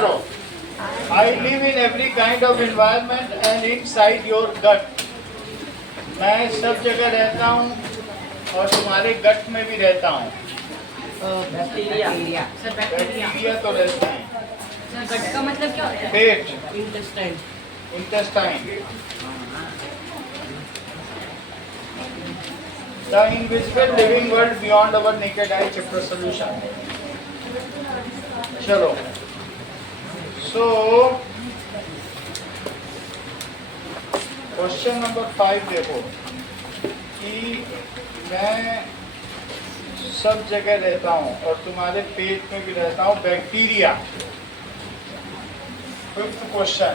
intro. I live in every kind of environment and inside your gut. मैं सब जगह रहता हूँ और तुम्हारे गट में भी रहता हूँ. बैक्टीरिया सर, बैक्टीरिया तो रहता है. सर गट का मतलब क्या होता है? पेट, intestine. Intestine. The invisible living world beyond our naked eye chapter solution. चलो. So क्वेश्चन नंबर 5 देखो कि मैं सब जगह रहता हूँ और तुम्हारे पेट में भी रहता हूँ. बैक्टीरिया. Fifth question.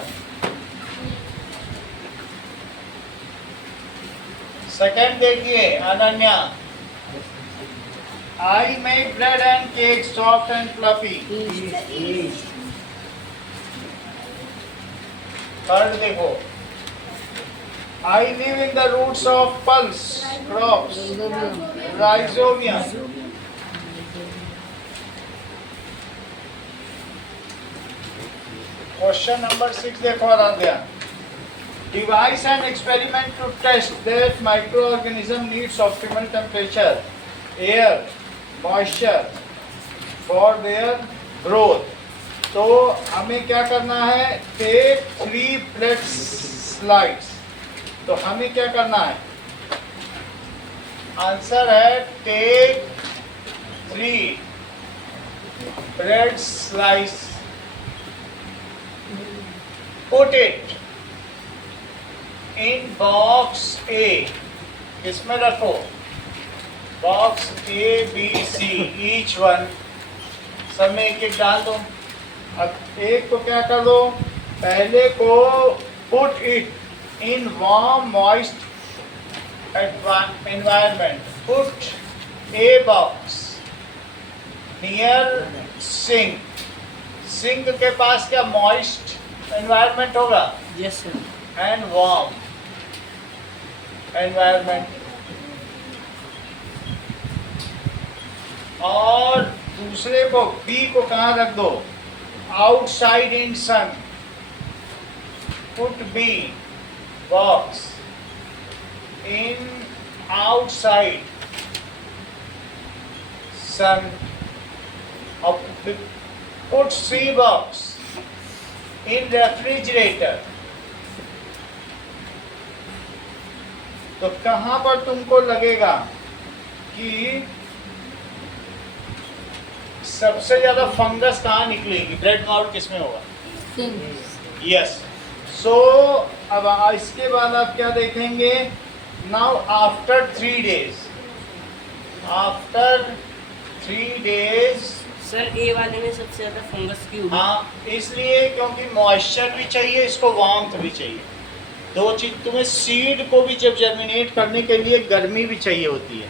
सेकेंड देखिए Ananya. I make bread and cake soft and fluffy. Third देखो. I live in the roots of pulse crops. Rhizobium. Question number 6 देखो Aaradhya. Devise an experiment to test that microorganism needs optimal temperature, air, moisture for their growth. तो हमें क्या करना है? Take 3 bread slices. तो हमें क्या करना है? आंसर है take 3 bread slice. Put it in box A. इसमें रखो. Box A, B, C, each one. सब में एक एक डाल दो. अब एक को क्या कर दो? पहले को put it in warm moist environment. Put a box near sink. Sink के पास क्या moist environment होगा? Yes sir. And warm environment. और दूसरे को B को कहाँ रख दो? Outside in sun. Put B box in outside sun. Put C box in refrigerator. तो कहाँ पर तुमको लगेगा कि सबसे ज्यादा फंगस कहाँ निकलेगी? ब्रेड माउल्ट किसमें होगा? यस. सो अब इसके बाद आप क्या देखेंगे? Now after 3 days. After 3 days. Sir A वाले में सबसे ज्यादा फंगस क्यों? हाँ, इसलिए क्योंकि मॉइस्चर भी चाहिए, इसको वार्मथ भी चाहिए. दो चीज. तुम्हें सीड को भी जब जर्मिनेट करने के लिए गर्मी भी चाहिए होती है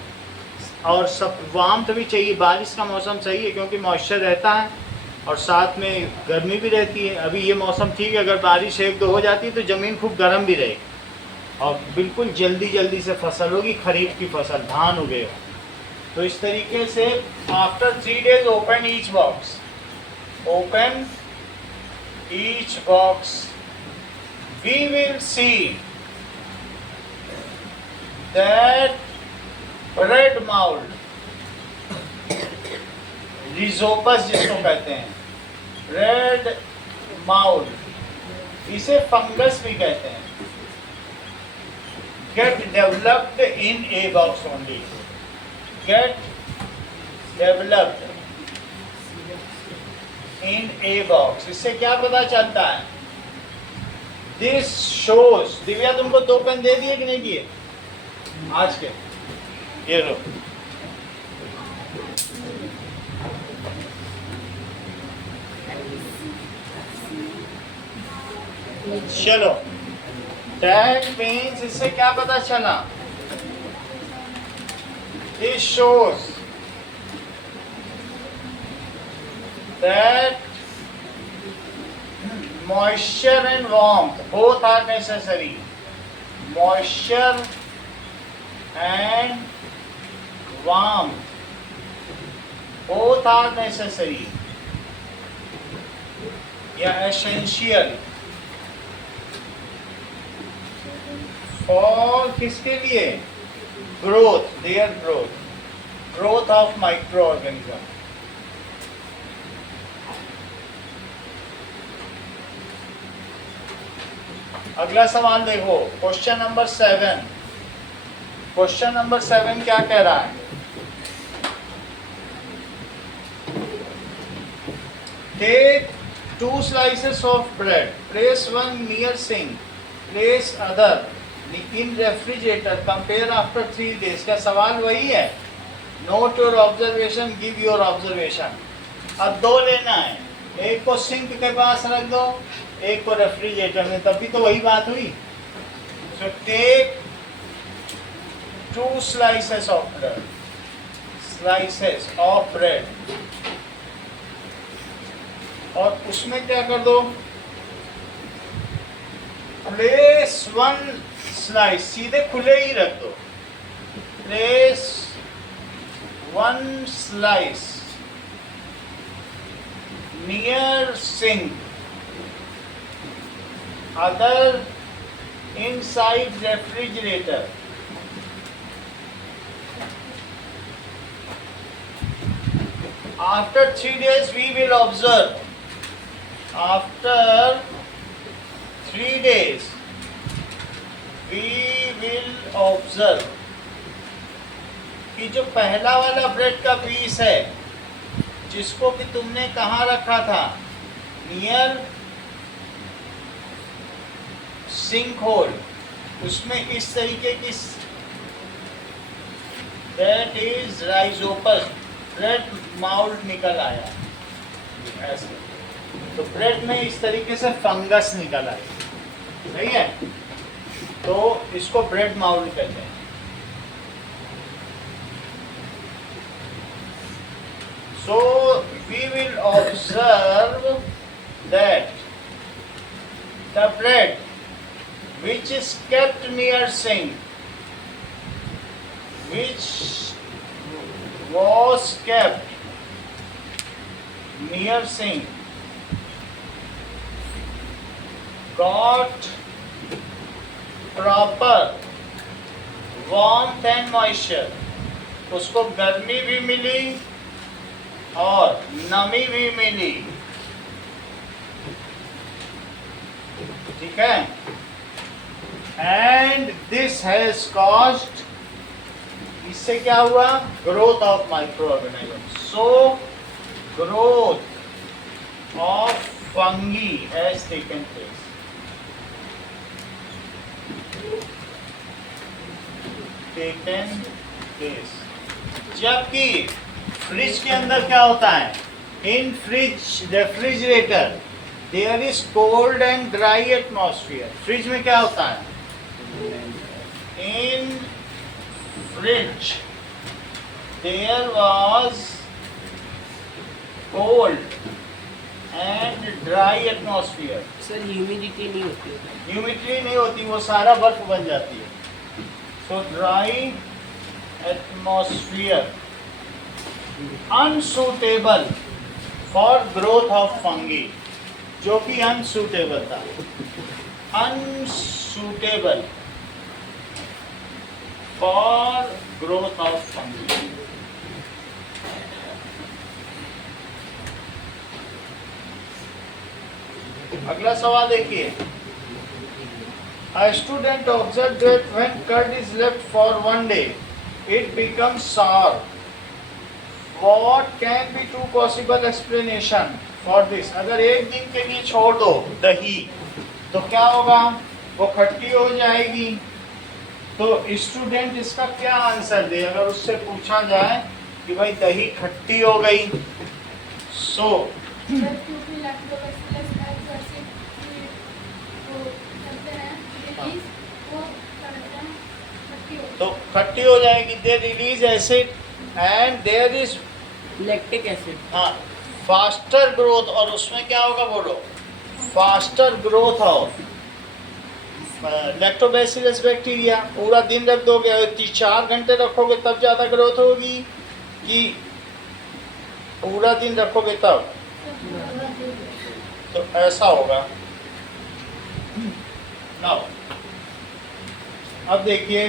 और सब वार्मथ भी चाहिए. बारिश का मौसम सही है क्योंकि मॉइस्चर रहता है और साथ में गर्मी भी रहती है. अभी ये मौसम ठीक है. अगर बारिश 1-2 हो जाती है तो ज़मीन खूब गर्म भी रहेगी और बिल्कुल जल्दी से फसल होगी. खरीफ की फसल, धान उगेगा. तो इस तरीके से after 3 days open each box. Open each box. We will see that bread mold, rhizopus जिसको कहते हैं, bread mold, इसे फंगस भी कहते हैं, get developed in a box only. Get developed in a box. इससे क्या पता चलता है? This shows. दिव्या तुमको 2 पेन दे दिए कि नहीं दिए आज के? ये लो. चलो. That means इससे क्या पता चला? This shows that moisture and warmth both are necessary. Moisture and warmth both are necessary या एसेंशियल फॉर किसके लिए? Growth, their growth of micro organism. अगला सवाल देखो, क्वेश्चन नंबर 7। क्वेश्चन नंबर 7 क्या कह रहा है? Take 2 slices of bread, place one near sink, place other in refrigerator, compare after 3 days। क्या सवाल वही है? Not your observation, give your observation. अब 2 लेना है, एक को सिंक के पास रख दो, एक को रेफ्रिजरेटर में, तभी तो वही बात हुई। So take 2 slices of bread, और उसमें क्या कर दो? प्लेस 1 slice, सीधे खुले ही रख दो। Place 1 slice near sink, other inside refrigerator। After 3 days we will observe, after 3 days we will observe कि जो पहला वाला ब्रेड का पीस है जिसको कि तुमने कहाँ रखा था? नियर सिंक होल, उसमें इस तरीके की that is Rhizopus, bread mould निकल आया ऐसे। तो ब्रेड में इस तरीके से फंगस निकल आई, सही है? तो इसको ब्रेड माउल्ड कहते हैं। So we will observe that the bread which is kept near sink, which was kept near sink, got proper warmth and moisture, उसको गर्मी भी मिली और नमी भी मिली, ठीक है? एंड दिस हैज कॉज्ड, इससे क्या हुआ? Growth of micro organism. So growth of fungi has taken place. जबकि फ्रिज के अंदर क्या होता है? In fridge refrigerator there is cold and dry atmosphere. Fridge में क्या होता है? In fridge there was cold and dry atmosphere. Sir humidity नहीं होती है। ह्यूमिडिटी नहीं होती, वो सारा बर्फ बन जाती है। सो dry atmosphere unsuitable for growth of fungi, जो कि अनसूटेबल था, unsuitable for growth of fungi. अगला सवाल देखिए। A student observed that when curd is left for 1 day, it becomes sour. What can be 2 possible explanation for this? अगर 1 दिन के लिए छोड़ दो दही, तो क्या होगा? वो खट्टी हो जाएगी। तो स्टूडेंट इसका क्या आंसर दे अगर उससे पूछा जाए कि भाई दही खट्टी हो गई? सो तो खट्टी हो जाएगी। They release acid and there is lactic acid. हाँ, फास्टर ग्रोथ, और उसमें क्या होगा? बोलो, faster growth of lactobacillus bacteria. पूरा दिन रख दोगे, 4 घंटे रखोगे तब ज़्यादा ग्रोथ होगी कि पूरा दिन रखोगे तब? तो ऐसा होगा। नाउ अब देखिए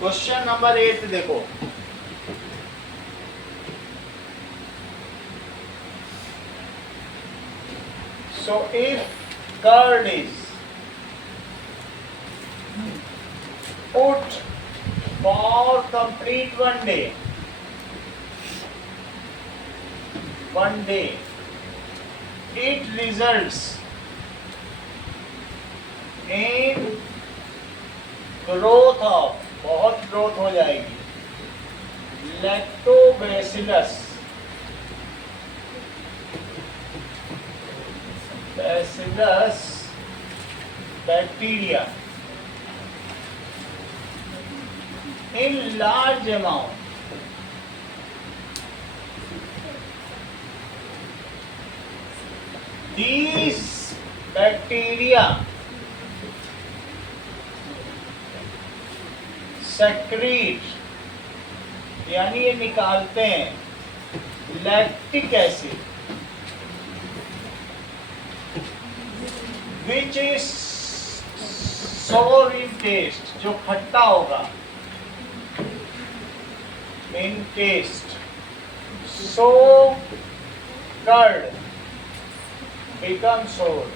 क्वेश्चन नंबर 8 देखो। So if curd is put for complete one day, it results in growth of, बहुत ग्रोथ हो जाएगी, lactobacillus bacteria in large amount. These bacteria secrete, यानी ये निकालते हैं lactic acid, which is sour in taste, जो खट्टा होगा in taste. So curd becomes sour.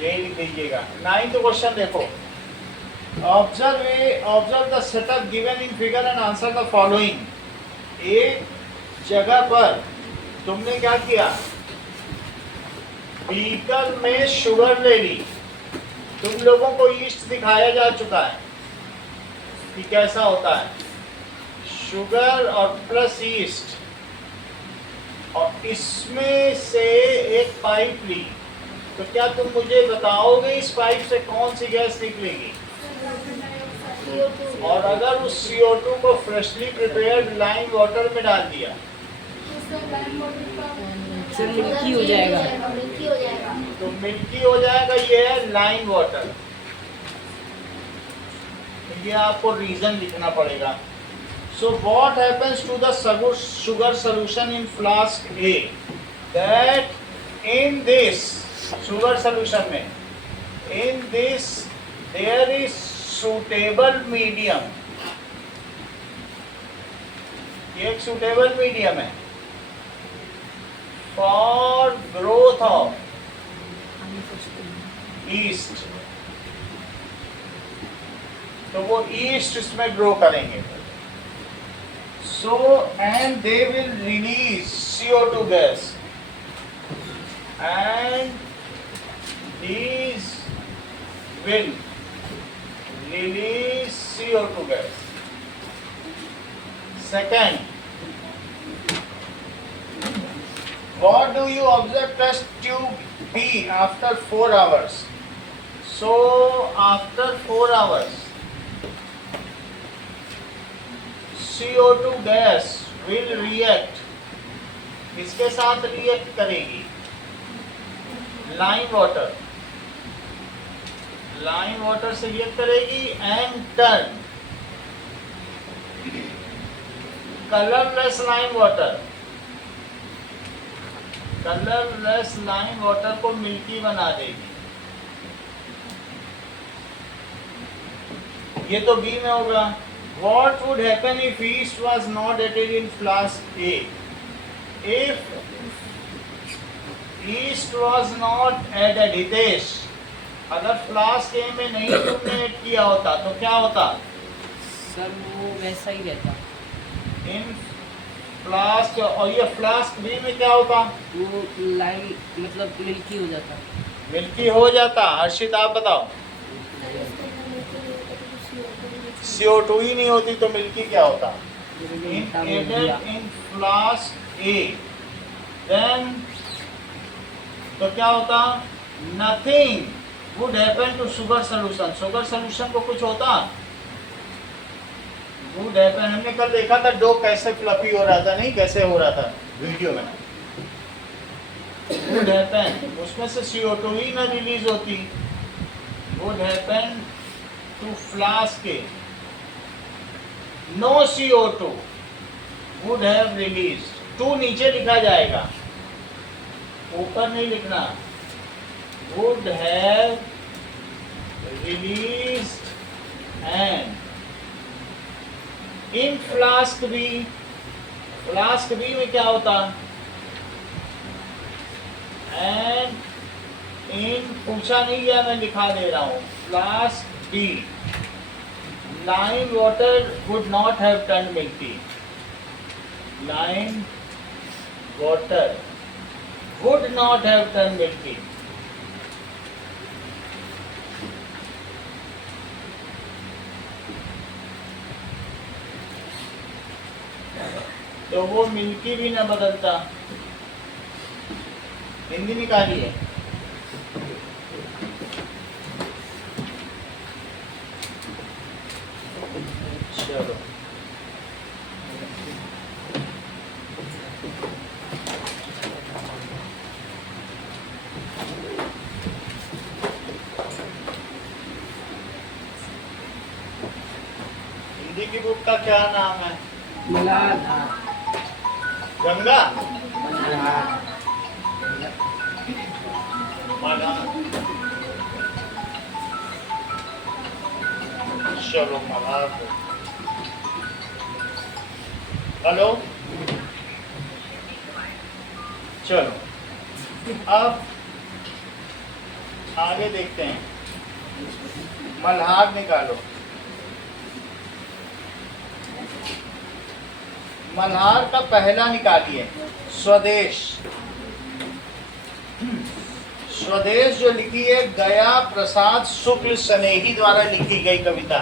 यही लिख दीजिएगा। 9th क्वेश्चन देखो। Observe the setup given in figure and answer the following. एक जगह पर तुमने क्या किया, बीकर में शुगर ले ली। तुम लोगों को ईस्ट दिखाया जा चुका है कि कैसा होता है, शुगर और प्लस ईस्ट, और इसमें से एक पाइप ली। तो क्या तुम मुझे बताओगे इस पाइप से कौन सी गैस निकलेगी? और अगर उस CO2 को फ्रेशली प्रिपेयर्ड लाइम वाटर में डाल दिया सर मिल्की हो जाएगा। तो मिल्की हो जाएगा। ये है लाइम वाटर। ये आपको रीजन लिखना पड़ेगा। So what happens to the sugar solution in flask A? That in this sugar solution में, in this there is suitable medium. ये एक suitable medium है for growth of yeast. तो वो yeast इसमें grow करेंगे। So and they will release CO2 gas, and these will release CO2 gas. Second, what do you observe test tube B after 4 hours? So after 4 hours, CO2 gas will react. किसके साथ react करेगी? Lime water से react करेगी and turn colourless lime water को milky बना देगी। ये तो बी में होगा। What would happen if yeast was not added in flask A? If yeast was not added, Hitesh, अगर फ्लास्क ए में नहीं तुमने ऐड किया होता तो क्या होता? सर वो वैसा ही रहता। इन फ्लास्क, और ये फ्लास्क बी में क्या होता? वो लाइम मतलब मिल्की हो जाता। मिल्की हो जाता। हर्षित आप बताओ। CO2 ही नहीं होती तो मिल्की क्या होता? इन फ्लास्क ए, देन तो क्या होता? Nothing would happen to sugar solution. Sugar solution को कुछ होता? Would happen. हमने कल देखा था डो कैसे फ्लफी हो रहा था, नहीं कैसे हो रहा था वीडियो में। वुड हैपन, उसमें से CO2 ही ना रिलीज होती। Would happen to flask no CO2 would have released, 2 नीचे लिखा जाएगा, ऊपर नहीं लिखना, would have released and in flask B, flask B में क्या होता, एंड इन पूछा नहीं गया, मैं लिखा दे रहा हूँ, flask B lime water would not have turn milky, lime water would not have turn milky. तो वो मिल्की भी न बदलता। हिंदी निकालिए। चलो हिंदी की बुक का क्या नाम है? मलाधार। गंगा मलाधार। मलार। चलो मलार को। हेलो, चलो अब आगे देखते हैं। मल्हार निकालो। मल्हार का पहला निकालिए, स्वदेश। स्वदेश जो लिखी है गया प्रसाद शुक्ल सनेही द्वारा लिखी गई कविता,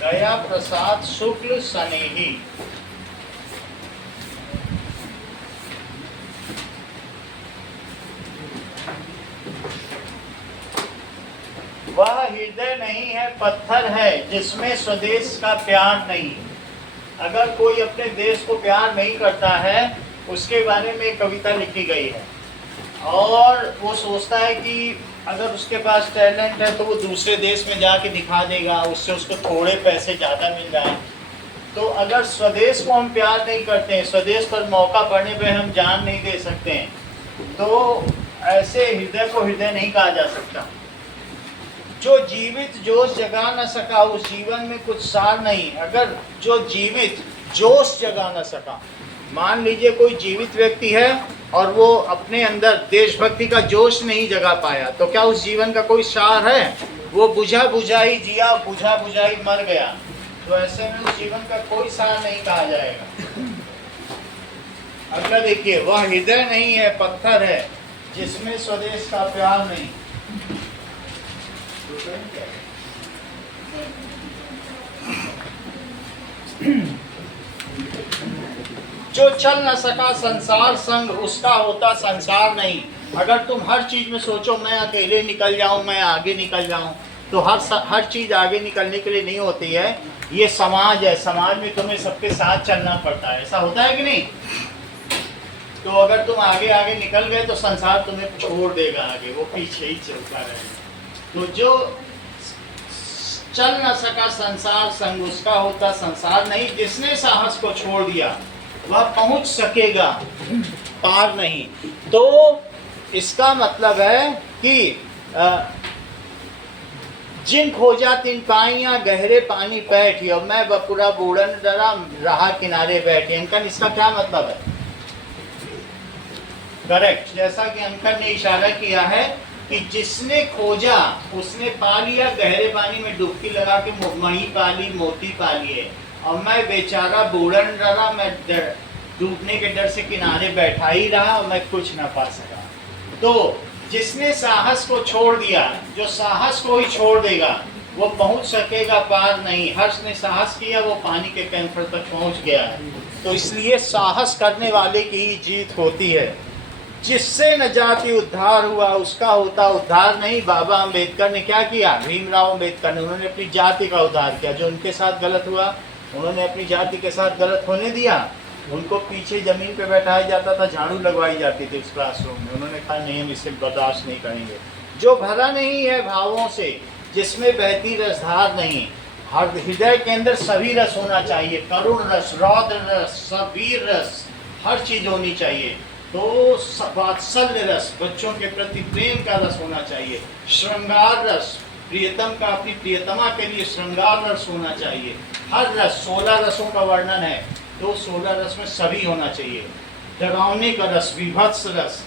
गया प्रसाद शुक्ल सनेही। वह हृदय नहीं है पत्थर है जिसमें स्वदेश का प्यार नहीं। अगर कोई अपने देश को प्यार नहीं करता है, उसके बारे में एक कविता लिखी गई है, और वो सोचता है कि अगर उसके पास टैलेंट है तो वो दूसरे देश में जाके दिखा देगा, उससे उसको थोड़े पैसे ज़्यादा मिल जाए। तो अगर स्वदेश को हम प्यार नहीं करते हैं, स्वदेश पर मौका पड़ने पे हम जान नहीं दे सकते हैं, तो ऐसे हृदय को हृदय नहीं कहा जा सकता। जो जीवित जोश जगा न सका उस जीवन में कुछ सार नहीं। अगर जो जीवित जोश जगा न सका, मान लीजिए कोई जीवित व्यक्ति है और वो अपने अंदर देशभक्ति का जोश नहीं जगा पाया, तो क्या उस जीवन का कोई सार है? वो बुझा बुझा ही जिया, बुझा बुझा ही मर गया, तो ऐसे में उस जीवन का कोई सार नहीं कहा जाएगा। अगला देखिए, वह हृदय नहीं है पत्थर है जिसमें स्वदेश का प्यार नहीं। जो चल न सका संसार संग उसका होता संसार नहीं। अगर तुम हर चीज में सोचो मैं अकेले निकल जाऊं, मैं आगे निकल जाऊं, तो हर चीज आगे निकलने के लिए नहीं होती है। ये समाज है, समाज में तुम्हें सबके साथ चलना पड़ता है, ऐसा होता है कि नहीं? तो अगर तुम आगे आगे निकल गए तो संसार तुम्हें छोड़ देगा, आगे वो पीछे ही चलता रहेगा। तो जो चल न सका संसार संग उसका होता संसार नहीं। जिसने साहस को छोड़ दिया वह पहुंच सकेगा पार नहीं। तो इसका मतलब है कि जिन खोजा तिन पाइयां गहरे पानी बैठी, और मैं बपुरा बूढ़न डरा रहा किनारे बैठी। अंकन, इसका क्या मतलब है? करेक्ट, जैसा कि अंकन ने इशारा किया है कि जिसने खोजा उसने पा लिया, गहरे पानी में डुबकी लगा के मणि पा ली, मोती पा लिए, और मैं बेचारा बूढ़न डरा, मैं डूबने के डर से किनारे बैठा ही रहा और मैं कुछ ना पा सका। तो जिसने साहस को छोड़ दिया, जो साहस को ही छोड़ देगा वो पहुंच सकेगा पार नहीं। हर्ष ने साहस किया, वो पानी के कैंपर तक पहुंच गया। तो इसलिए साहस करने वाले की ही जीत होती है। जिससे न जाति उद्धार हुआ उसका होता उद्धार नहीं। बाबा अम्बेडकर ने क्या किया? भीमराव अम्बेडकर ने, उन्होंने अपनी जाति का उद्धार किया। जो उनके साथ गलत हुआ उन्होंने अपनी जाति के साथ गलत होने दिया। उनको पीछे ज़मीन पे बैठाया जाता था, झाड़ू लगवाई जाती थी उस क्लासरूम में। उन्होंने कहा नहीं, हम इसे बर्दाश्त नहीं करेंगे। जो भरा नहीं है भावों से, जिसमें बहती रसधार नहीं। हर हृदय के अंदर सभी रस होना चाहिए, करुण रस, रौद्र रस, सबीर रस, हर चीज होनी चाहिए। तो वात्सल्य रस, बच्चों के प्रति प्रेम का रस होना चाहिए। श्रृंगार रस, प्रियतम का अपनी प्रियतमा के लिए श्रृंगार रस होना चाहिए। हर रस, 16 रसों का वर्णन है, तो 16 रस में सभी होना चाहिए। डरावने का रस, विभत्स रस,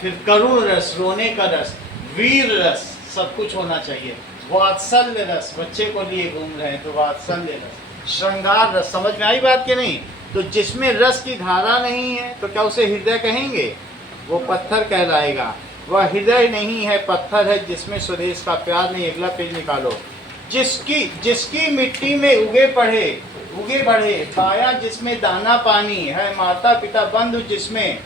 फिर करुण रस, रोने का रस, वीर रस, सब कुछ होना चाहिए। वात्सल्य रस, बच्चे को लिए घूम रहे हैं तो वात्सल्य रस। श्रृंगार रस, समझ में आई बात कि नहीं? तो जिसमें रस की धारा नहीं है तो क्या उसे हृदय कहेंगे? वो पत्थर कहलाएगा। वह हृदय नहीं है, पत्थर है जिसमें स्वदेश का प्यार नहीं। अगला पेज निकालो। जिसकी मिट्टी में उगे बढ़े पाया जिसमें दाना पानी है, माता पिता बंधु जिसमें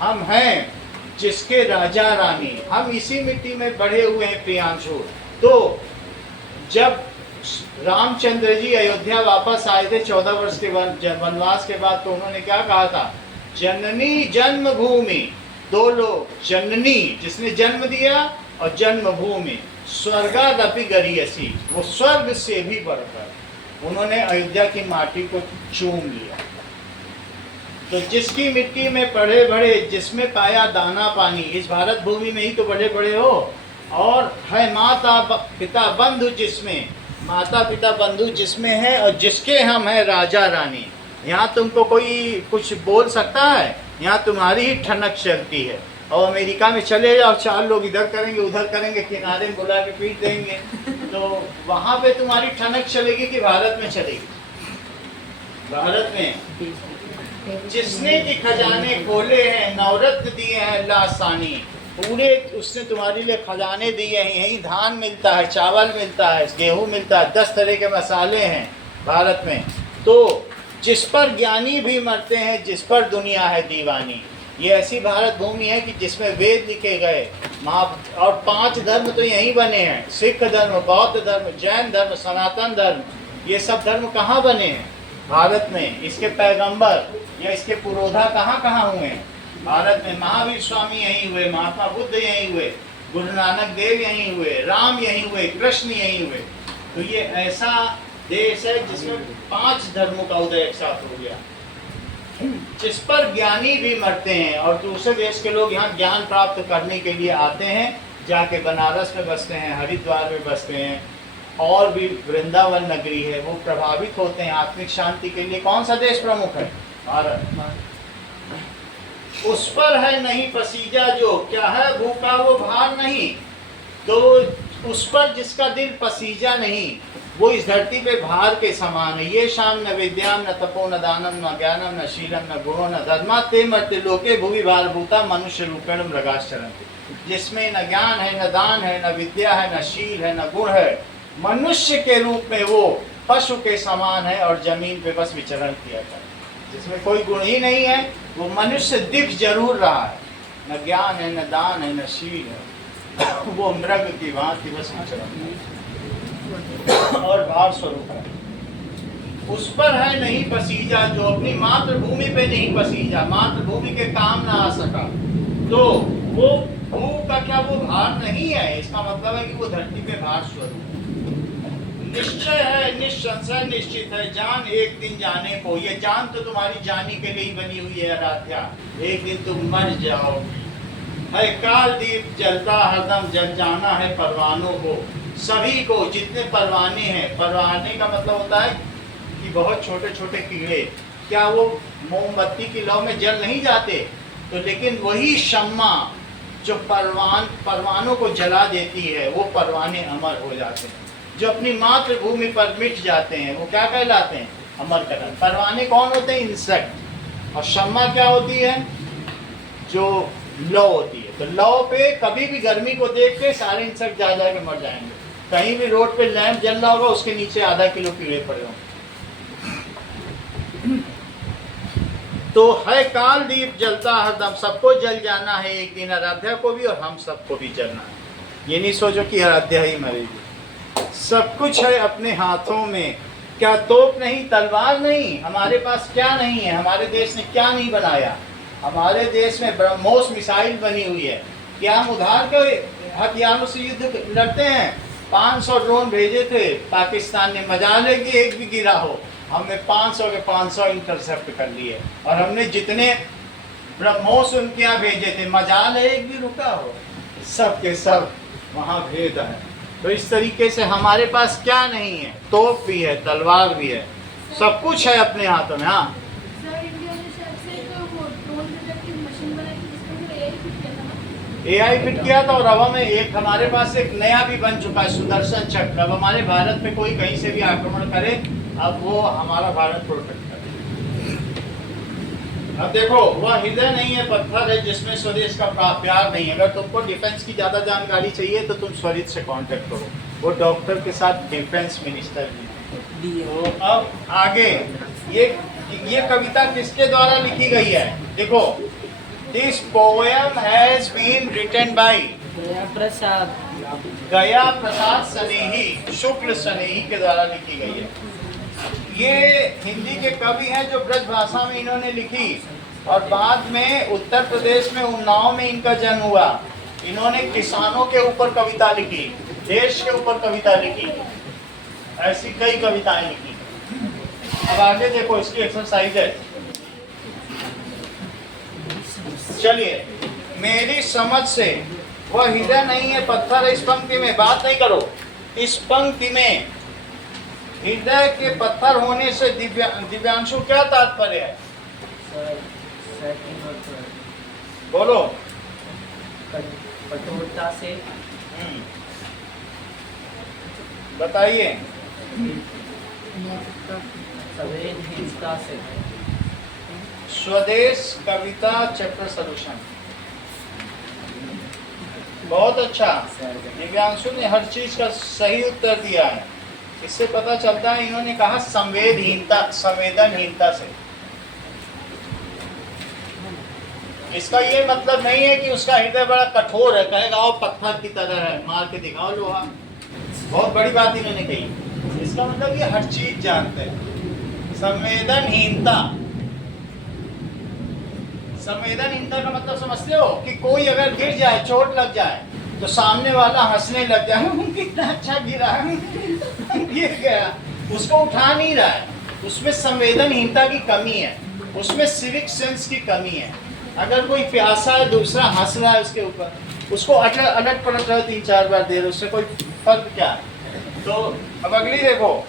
हम हैं, जिसके राजा रानी। हम इसी मिट्टी में बढ़े हुए हैं प्रियांशु। तो जब रामचंद्र जी अयोध्या वापस आए थे 14 वर्ष के वनवास के बाद, तो उन्होंने क्या कहा था? जननी जन्मभूमि। दो लोग, जननी जिसने जन्म दिया और जन्मभूमि, स्वर्गादपि गरीयसी, वो स्वर्ग से भी बढ़कर उन्होंने अयोध्या की माटी को चूम लिया। तो जिसकी मिट्टी में पढ़े बढ़े, जिसमें पाया दाना पानी, इस भारत भूमि में ही तो बड़े बड़े हो। और है माता पिता बंधु जिसमें, माता पिता बंधु जिसमें है, और जिसके हम हैं राजा रानी। यहाँ तुमको कोई कुछ बोल सकता है? यहाँ तुम्हारी ही ठनक चलती है। और अमेरिका में चले जाओ, 4 लोग इधर करेंगे उधर करेंगे, किनारे में बुला के पीट देंगे, तो वहाँ पे तुम्हारी ठनक चलेगी कि भारत में चलेगी? भारत में जिसने कि खजाने खोले हैं, नवरत्न दिए हैं लासानी, पूरे उसने तुम्हारे लिए खजाने दिए हैं। यही धान मिलता है, चावल मिलता है, गेहूँ मिलता है, 10 तरह के मसाले हैं भारत में। तो जिस पर ज्ञानी भी मरते हैं, जिस पर दुनिया है दीवानी। ये ऐसी भारत भूमि है कि जिसमें वेद लिखे गए, और 5 धर्म तो यहीं बने हैं, सिख धर्म, बौद्ध धर्म, जैन धर्म, सनातन धर्म। ये सब धर्म कहाँ बने हैं? भारत में। इसके पैगंबर या इसके पुरोधा कहाँ कहाँ हुए हैं? भारत में। महावीर स्वामी यहीं हुए, महात्मा बुद्ध यहीं हुए, गुरु नानक देव यहीं हुए, राम यहीं हुए, कृष्ण यहीं हुए। तो ये ऐसा देश है जिसमें 5 धर्मों का उदय एक साथ हो गया, जिस पर ज्ञानी भी मरते हैं। और दूसरे देश के लोग यहाँ ज्ञान प्राप्त करने के लिए आते हैं, जाके बनारस में बसते हैं, हरिद्वार में बसते हैं, और भी वृंदावन नगरी है, वो प्रभावित होते हैं आत्मिक शांति के लिए। कौन सा देश प्रमुख है? भारत। उस पर है नहीं पसीजा जो, क्या है? भूखा वो भार नहीं। तो उस पर जिसका दिल पसीजा नहीं, वो इस धरती पे भार के समान है। ये शाम न विद्याम न तपो न दानम न ज्ञानम न शीलम न गुणो न धर्मा ते मर्त्य लोके भुवि भारभूता मनुष्य रूपेण मृगाश्चरन्ति। जिसमें न ज्ञान है, न दान है, न विद्या है, न शील है, न गुण है, मनुष्य के रूप में वो पशु के समान है और जमीन पे बस विचरण किया करता है। जिसमें कोई गुण ही नहीं है, वो मनुष्य दिख जरूर रहा है, न ज्ञान है, न दान है, न शील है, वो मृग की भांति बस विचरण और भाव स्वरूप है। उस पर है नहीं पसीजा जो, अपनी मातृभूमि पे नहीं पसीजा, मातृभूमि के काम ना आ सका, तो वो भूख का क्या वो भार नहीं है। इसका मतलब है कि वो धरती पे भार स्वरूप। निश्चय है, निसंशय निश्चित है, जान एक दिन जाने को। ये जान तो तुम्हारी जानी के लिए ही बनी हुई है आराध्या, एक दिन तुम मर जाओगी। है काल दीप जलता हरदम, जल जाना है परवानों को। सभी को, जितने परवाने हैं, परवाने का मतलब होता है कि बहुत छोटे छोटे कीड़े, क्या वो मोमबत्ती की लौ में जल नहीं जाते? तो लेकिन वही शम्मा जो परवानों को जला देती है, वो परवाने अमर हो जाते हैं। जो अपनी मातृभूमि पर मिट जाते हैं वो क्या कहलाते हैं? अमरकरण। परवाने कौन होते हैं? इंसेक्ट। और शम्मा क्या होती है? जो लौ होती है। तो लौ पे कभी भी गर्मी को देख के सारे इंसेक्ट जा के मर जाएंगे। कहीं भी रोड पे लैंप जल रहा होगा, उसके नीचे आधा किलो कीड़े पड़े होंगे। तो है काल दीप जलता हरदम, सबको जल जाना है एक दिन, आराध्या को भी और हम सबको भी जलना है। ये नहीं सोचो कि आराध्या ही मरेगी। सब कुछ है अपने हाथों में, क्या तोप नहीं, तलवार नहीं। हमारे पास क्या नहीं है? हमारे देश ने क्या नहीं बनाया? हमारे देश में ब्रह्मोस मिसाइल बनी हुई है। क्या हम उधार के हथियारों से युद्ध लड़ते हैं? 500 ड्रोन भेजे थे पाकिस्तान ने, मजाल है कि एक भी गिरा हो। हमने 500 के 500 इंटरसेप्ट कर लिए, और हमने जितने ब्रह्मोस उनके यहाँ भेजे थे, मजाल है एक भी रुका हो। सब के सब वहाँ भेद है। तो इस तरीके से हमारे पास क्या नहीं है, तोप भी है, तलवार भी है, सब कुछ है अपने हाथों में। हाँ, सर इंडिया ने शायद से एक वो ड्रोन डिटेक्टिव मशीन बनाई थी जिसमें वो एआई फिट किया था ना। एआई फिट किया था, और अब हमें एक हमारे पास एक नया भी बन चुका है, सुदर्शन चक्र। अब हमारे भारत पे कोई कहीं से भी आक्रमण करे, अब वो हमारा भारत प्रोटेक्ट करे। अब देखो, वह हृदय नहीं है, पत्थर है जिसमें स्वदेश का प्यार नहीं है। अगर तुमको डिफेंस की ज़्यादा जानकारी चाहिए तो तुम स्वरित से कांटेक्ट करो, वो डॉक्टर के साथ डिफेंस मिनिस्टर भी हैं। तो अब आगे ये कविता किसके द्वारा लिखी गई है? देखो, this poem has been written by Gaya Prasad सनेही, शुक्ल सनेही के द्वारा लिखी गई है। ये हिंदी के कवि हैं जो ब्रज भाषा में इन्होंने लिखी, और बाद में उत्तर प्रदेश में उन्नाव में इनका जन्म हुआ। इन्होंने किसानों के ऊपर कविता लिखी, देश के ऊपर कविता लिखी, ऐसी कई कविताएं लिखी। अब आगे देखो, इसकी एक्सरसाइज है। चलिए, मेरी समझ से वह हृदय नहीं है, पत्थर है। इस पंक्ति में बात नहीं करो, इस पंक्ति में हृदय के पत्थर होने से दिव्यांशु क्या तात्पर्य है? बोलो। कठोरता से, बताइए। संवेदनशीलता से। स्वदेश कविता चैप्टर सॉल्यूशन, बहुत अच्छा। दिव्यांशु ने हर चीज का सही उत्तर दिया है। इससे पता चलता है इन्होंने कहा संवेदनहीनता से। इसका ये मतलब नहीं है कि उसका हृदय बड़ा कठोर है, कहेगा वो पत्थर की तरह है, मार के दिखाओ लोहा। बहुत बड़ी बात इन्होंने कही। इसका मतलब ये हर चीज जानते हैं। संवेदनहीनता, संवेदनहीनता का मतलब समझते हो कि कोई अगर गिर जाए, चोट लग जाए, तो सामने वाला हंसने लग जाए, कितना अच्छा गिरा, गिर गया, उसको उठा नहीं रहा है। उसमें संवेदनहीनता की कमी है, उसमें सिविक सेंस की कमी है। अगर कोई प्यासा है, दूसरा हंस रहा है उसके ऊपर, उसको अलट पलट रहा है 3-4 बार देर, उससे कोई फर्क क्या है? तो अब अगली देखो,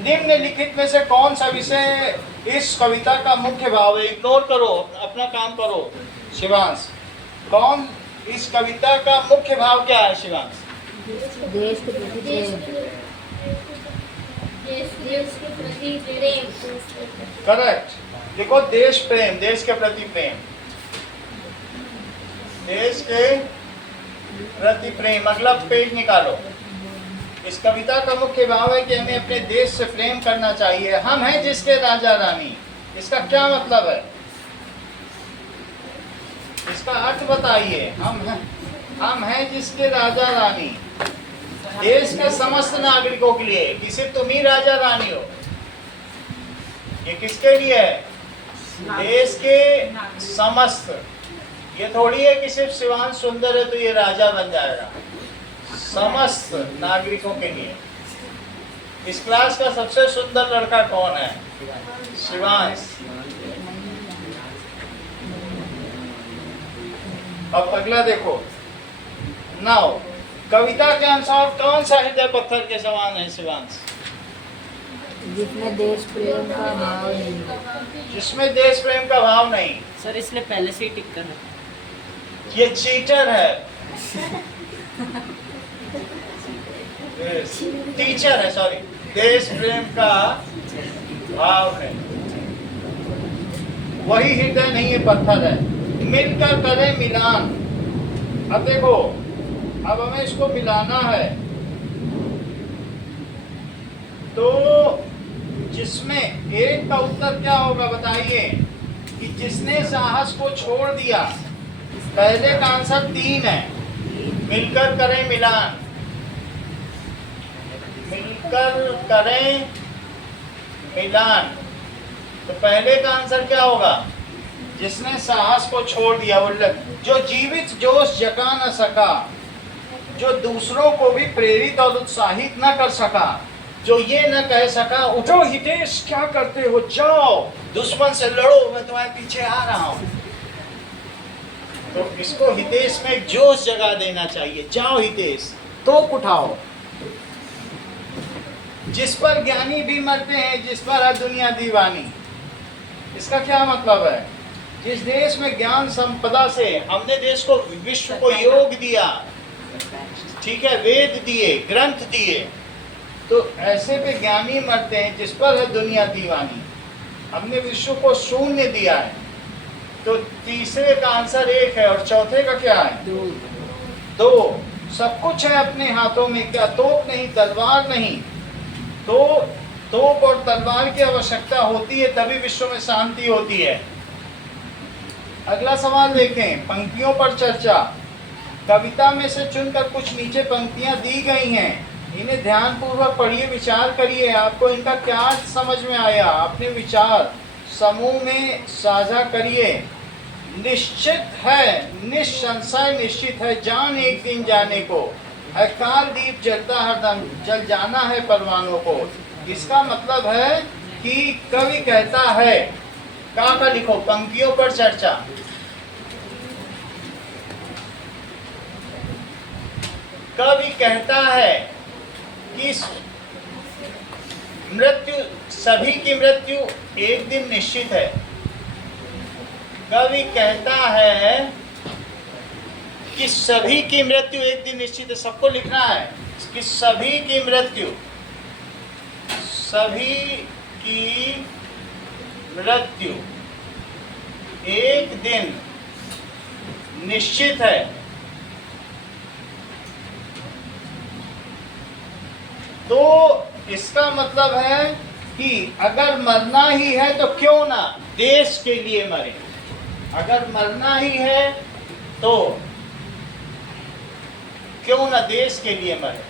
निम्नलिखित में से कौन सा विषय इस कविता का मुख्य भाव है? इग्नोर करो, अपना काम करो। शिवांश, कौन इस कविता का मुख्य भाव क्या है? शिवांश, देश के प्रति प्रेम। करेक्ट। देखो, देश प्रेम, देश के प्रति प्रेम, देश के प्रति प्रेम। अगला पेज निकालो। इस कविता का मुख्य भाव है कि हमें अपने देश से प्रेम करना चाहिए। हम हैं जिसके राजा रानी, इसका क्या मतलब है? इसका अर्थ बताइए। हम हैं जिसके राजा रानी, देश के समस्त नागरिकों के लिए, कि सिर्फ तुम ही राजा रानी हो। ये किसके लिए है? देश के समस्त। ये थोड़ी है कि सिर्फ शिवांश सुंदर है तो ये राजा बन जाएगा। समस्त नागरिकों के लिए। इस क्लास का सबसे सुंदर लड़का कौन है? शिवांश। अब अगला देखो। नाउ, कविता के अनुसार कौन सा हृदय पत्थर के समान है? शिवांश, जिसमें देश प्रेम का भाव नहीं। जिसमें देश प्रेम का भाव नहीं। सर इसलिए पहले से ही टिक कर रखा। ये चीटर है, टीचर है, सॉरी। देश प्रेम का भाव है, वही हृदय नहीं है, पत्थर है। मिलकर करें मिलान। अब देखो, अब हमें इसको मिलाना है। तो जिसमें एक का उत्तर क्या होगा बताइए? कि जिसने साहस को छोड़ दिया। पहले का आंसर 3 है, मिलकर करें मिलान। मिलकर करें मिलान, तो पहले का आंसर क्या होगा? जिसने साहस को छोड़ दिया। जो जीवित जोश जगा न सका, जो दूसरों को भी प्रेरित और उत्साहित न कर सका, जो ये न कह सका उठो हितेश क्या करते हो, जाओ दुश्मन से लड़ो, मैं तुम्हारे पीछे आ रहा हूं। तो इसको हितेश में एक जोश जगा देना चाहिए, जाओ हितेश तोप उठाओ। जिस पर ज्ञानी भी मरते हैं, जिस पर हर दुनिया दीवानी। इसका क्या मतलब है? जिस देश में ज्ञान संपदा से हमने देश को, विश्व को योग दिया, ठीक है, वेद दिए, ग्रंथ दिए, तो ऐसे पे ज्ञानी मरते हैं जिस पर है दुनिया दीवानी। हमने विश्व को शून्य दिया है। तो तीसरे का आंसर 1 है और चौथे का क्या है? 2। सब कुछ है अपने हाथों में, क्या तोप नहीं, तलवार नहीं। तो तोप और तलवार की आवश्यकता होती है, तभी विश्व में शांति होती है। अगला सवाल देखें, पंक्तियों पर चर्चा। कविता में से चुनकर कुछ नीचे पंक्तियां दी गई हैं, इन्हें ध्यानपूर्वक पढ़िए, विचार करिए, आपको इनका क्या समझ में आया, अपने विचार समूह में साझा करिए। निश्चित है, निसंशय निश्चित है, जान एक दिन जाने को है, काल दीप जलता हरदम, जल जाना है परवानों को। इसका मतलब है कि कवि कहता है, का लिखो, पंक्तियों पर चर्चा। कवि कहता है कि मृत्यु, सभी की मृत्यु एक दिन निश्चित है। कवि कहता है कि सभी की मृत्यु एक दिन निश्चित है। सबको लिखना है कि सभी की मृत्यु, सभी की मृत्यु एक दिन निश्चित है। तो इसका मतलब है कि अगर मरना ही है तो क्यों ना देश के लिए मरे। अगर मरना ही है तो क्यों ना देश के लिए मरे।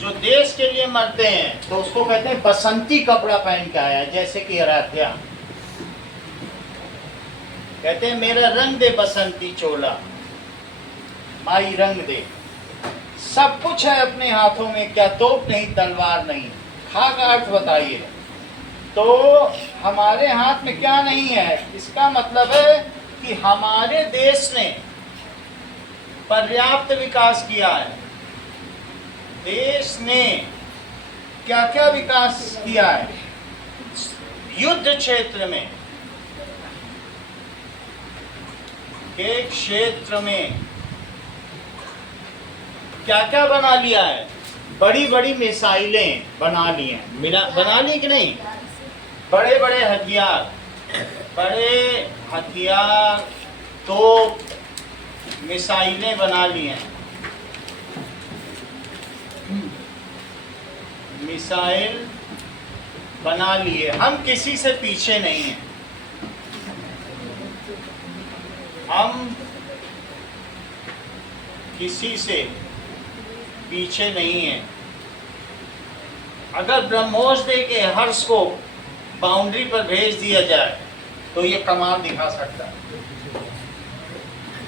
जो देश के लिए मरते हैं तो उसको कहते हैं बसंती कपड़ा पहन के आया, जैसे कि आराध्या कहते हैं मेरा रंग दे बसंती चोला, माई रंग दे। सब कुछ है अपने हाथों में, क्या तोप नहीं, तलवार नहीं। खा का अर्थ बताइए। तो हमारे हाथ में क्या नहीं है? इसका मतलब है कि हमारे देश ने पर्याप्त विकास किया है। देश ने क्या क्या विकास किया है? युद्ध क्षेत्र में, के क्षेत्र में क्या क्या बना लिया है? बड़ी बड़ी मिसाइलें बना ली हैं। बना ली कि नहीं? बड़े बड़े हथियार, तोप, मिसाइलें बना ली हैं। मिसाइल बना लिए। हम किसी से पीछे नहीं हैं। हम किसी से पीछे नहीं हैं। अगर ब्रह्मोस दे के हर्ष को बाउंड्री पर भेज दिया जाए तो ये कमाल दिखा सकता है।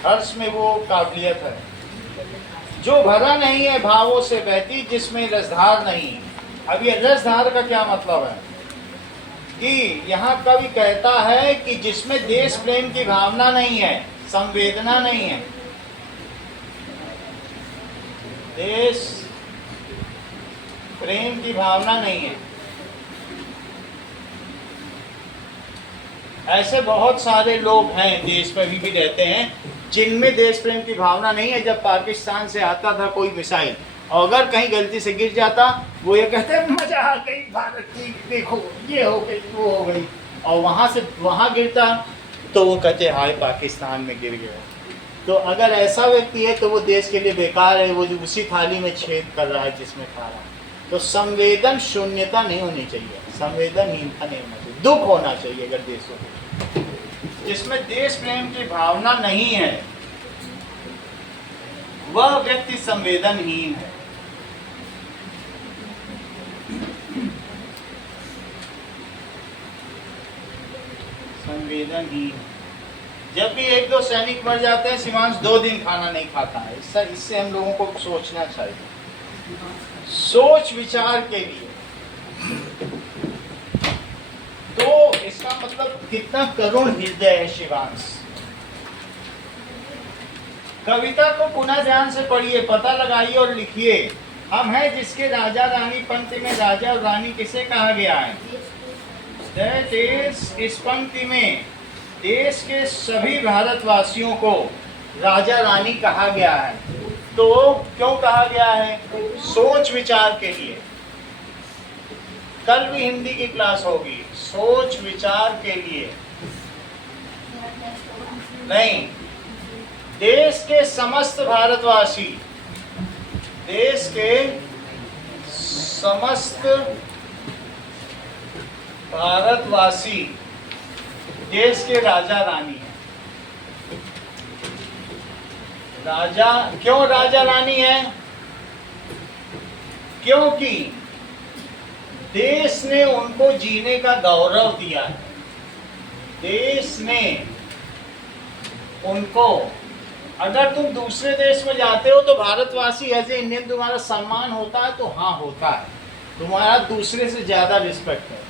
हर्ष में वो काबिलियत है जो भरा नहीं है भावों से बहती, जिसमें रसधार नहीं। अब ये रसधार का क्या मतलब है? कि यहाँ कवि कहता है कि जिसमें देश प्रेम की भावना नहीं है, संवेदना नहीं है, देश प्रेम की भावना नहीं है। ऐसे बहुत सारे लोग हैं देश में भी रहते हैं जिनमें देश प्रेम की भावना नहीं है। जब पाकिस्तान से आता था कोई मिसाइल और अगर कहीं गलती से गिर जाता, वो ये कहते हैं मजा आ गई भारत की, देखो ये हो गई वो हो गई। और वहाँ से वहाँ गिरता तो वो कहते हाय पाकिस्तान में गिर गया। तो अगर ऐसा व्यक्ति है तो वो देश के लिए बेकार है, वो जो उसी थाली में छेद कर रहा है जिसमें खा रहा है। तो संवेदन शून्यता नहीं होनी चाहिए, संवेदनहीनता नहीं होना चाहिए, दुख होना चाहिए। अगर देशों जिसमें देश प्रेम की भावना नहीं है वह व्यक्ति संवेदनहीन है। संवेदनहीन। जब भी एक दो सैनिक मर जाते हैं, सीमांश 2 दिन खाना नहीं खाता है। इससे हम लोगों को सोचना चाहिए, सोच विचार के लिए। तो इसका मतलब कितना करुण हृदय है शिवांश। कविता को पुनः ध्यान से पढ़िए, पता लगाइए और लिखिए। हम हैं जिसके राजा रानी पंक्ति में राजा और रानी किसे कहा गया है? दैट इज, इस पंक्ति में देश के सभी भारतवासियों को राजा रानी कहा गया है। तो क्यों कहा गया है? सोच विचार के लिए। कल भी हिंदी की क्लास होगी, सोच विचार के लिए नहीं, देश के समस्त भारतवासी, देश के समस्त भारतवासी देश के राजा रानी है। राजा, क्यों राजा रानी है? क्योंकि देश ने उनको जीने का गौरव दिया है। देश ने उनको, अगर तुम दूसरे देश में जाते हो तो भारतवासी एज ए इंडियन तुम्हारा सम्मान होता है? तो हाँ होता है, तुम्हारा दूसरे से ज्यादा रिस्पेक्ट है।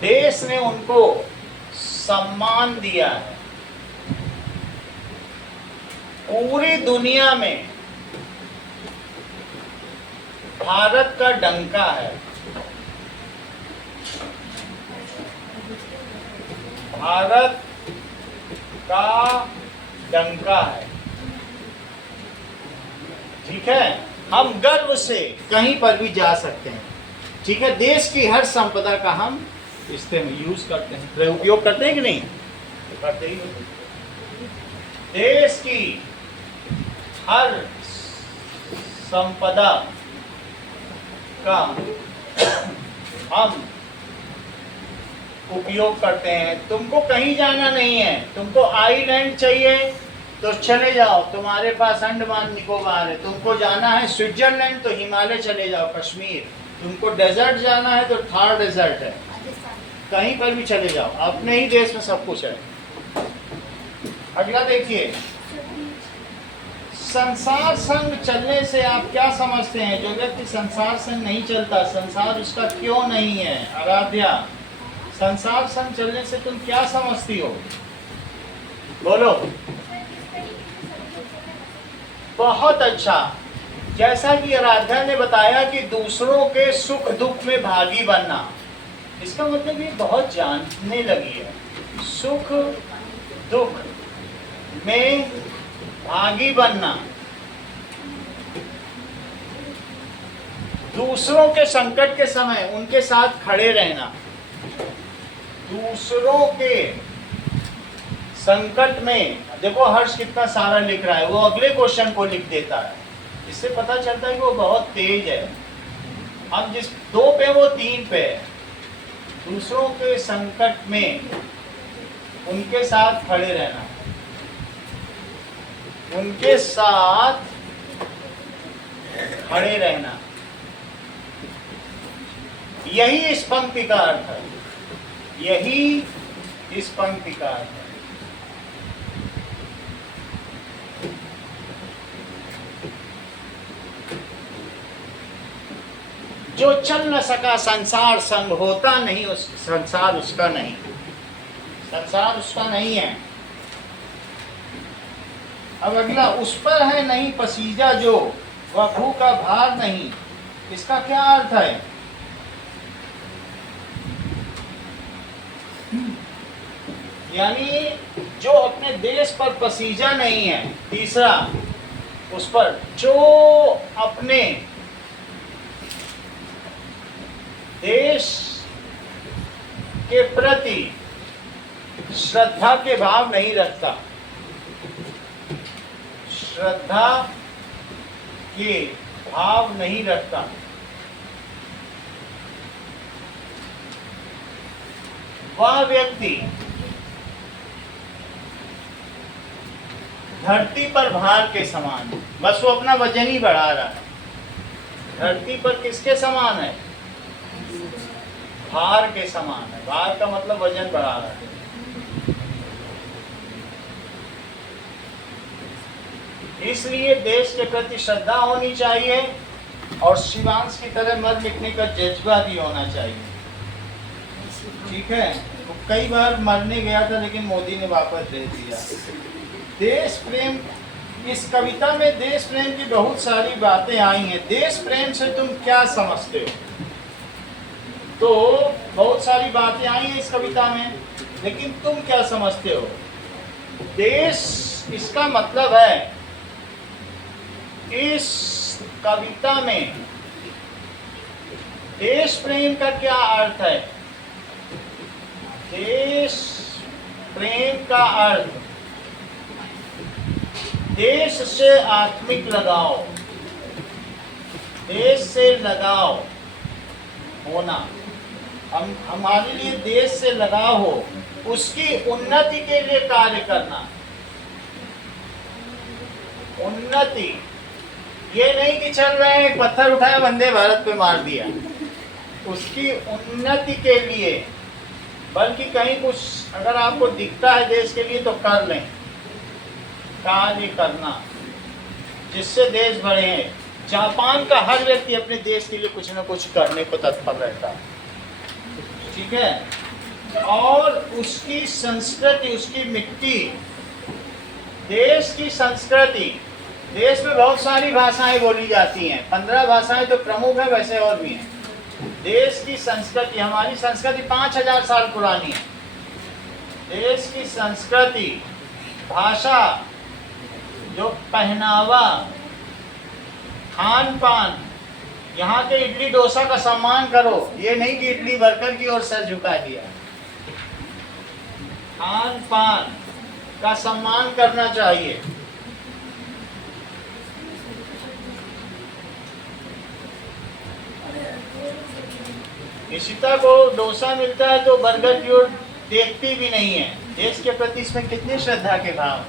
देश ने उनको सम्मान दिया है। पूरी दुनिया में भारत का डंका है। भारत का डंका है, ठीक है। हम गर्व से कहीं पर भी जा सकते हैं, ठीक है। देश की हर संपदा का हम इस्तेमाल यूज करते हैं, उपयोग करते हैं कि नहीं? करते ही होते। देश की हर संपदा का हम उपयोग करते हैं। तुमको कहीं जाना नहीं है, तुमको आइलैंड चाहिए तो चले जाओ, तुम्हारे पास अंडमान निकोबार है। तुमको जाना है स्विट्जरलैंड तो हिमालय चले जाओ, कश्मीर। तुमको डेजर्ट जाना है तो थार डेजर्ट है, कहीं पर भी चले जाओ, अपने ही देश में सब कुछ है। अगला देखिए, संसार संग चलने से आप क्या समझते हैं? जो व्यक्ति संसार संग नहीं चलता, संसार उसका क्यों नहीं है? आराध्या, संसार संग चलने से तुम क्या समझती हो? बोलो। बहुत अच्छा। जैसा कि आराध्या ने बताया कि दूसरों के सुख दुख में भागी बनना, इसका मतलब ये बहुत जानने लगी है। सुख दुख में भागी बनना, दूसरों के संकट के समय उनके साथ खड़े रहना, दूसरों के संकट में। देखो हर्ष कितना सारा लिख रहा है, वो अगले क्वेश्चन को लिख देता है। इससे पता चलता है कि वो बहुत तेज है। हम जिस 2 पे वो 3 पे है। दूसरों के संकट में उनके साथ खड़े रहना, उनके साथ खड़े रहना, यही इस पंक्ति का अर्थ है। यही इस पंक्ति का अर्थ है। जो चल न सका संसार संग, होता नहीं उस संसार उसका नहीं, संसार उसका नहीं है। अब अगला, उस पर है नहीं पसीजा जो, वह भू का भार नहीं। इसका क्या अर्थ है? यानी जो अपने देश पर पसीजा नहीं है। तीसरा, उस पर जो अपने देश के प्रति श्रद्धा के भाव नहीं रखता, श्रद्धा के भाव नहीं रखता, वह व्यक्ति धरती पर भार के समान है, बस वो अपना वजन ही बढ़ा रहा है। धरती पर किसके समान है? भार के समान है। भार का मतलब वजन बढ़ा रहा है। इसलिए देश के प्रति श्रद्धा होनी चाहिए और शिवांश की तरह मर मिटने का जज्बा भी होना चाहिए। ठीक है, तो कई बार मरने गया था लेकिन मोदी ने वापस दे दिया। देश प्रेम, इस कविता में देश प्रेम की बहुत सारी बातें आई हैं। देश प्रेम से तुम क्या समझते हो? तो बहुत सारी बातें आई हैं इस कविता में, लेकिन तुम क्या समझते हो? देश, इसका मतलब है इस कविता में देश प्रेम का क्या अर्थ है? देश प्रेम का अर्थ देश से आत्मिक लगाव, देश से लगाव होना। हमारे लिए देश से लगाव हो, उसकी उन्नति के लिए कार्य करना। उन्नति, ये नहीं कि चल रहे हैं पत्थर उठाया वंदे भारत पे मार दिया, उसकी उन्नति के लिए, बल्कि कहीं कुछ अगर आपको दिखता है देश के लिए तो कर लें, कार्य करना जिससे देश बढ़े। जापान का हर व्यक्ति अपने देश के लिए कुछ ना कुछ करने को तत्पर रहता है। ठीक है, और उसकी संस्कृति, उसकी मिट्टी, देश की संस्कृति, देश में बहुत सारी भाषाएं बोली जाती हैं, 15 भाषाएं तो प्रमुख है, वैसे और भी हैं। देश की संस्कृति, हमारी संस्कृति 5000 साल पुरानी है। देश की संस्कृति, भाषा, जो पहनावा, खान पान, यहाँ के इडली डोसा का सम्मान करो, ये नहीं कि इडली वर्कर की ओर सर झुका दिया। खान पान का सम्मान करना चाहिए। इशिता को डोसा मिलता है तो बर्गर की ओर देखती भी नहीं है। देश के प्रति इसमें कितनी श्रद्धा के भाव।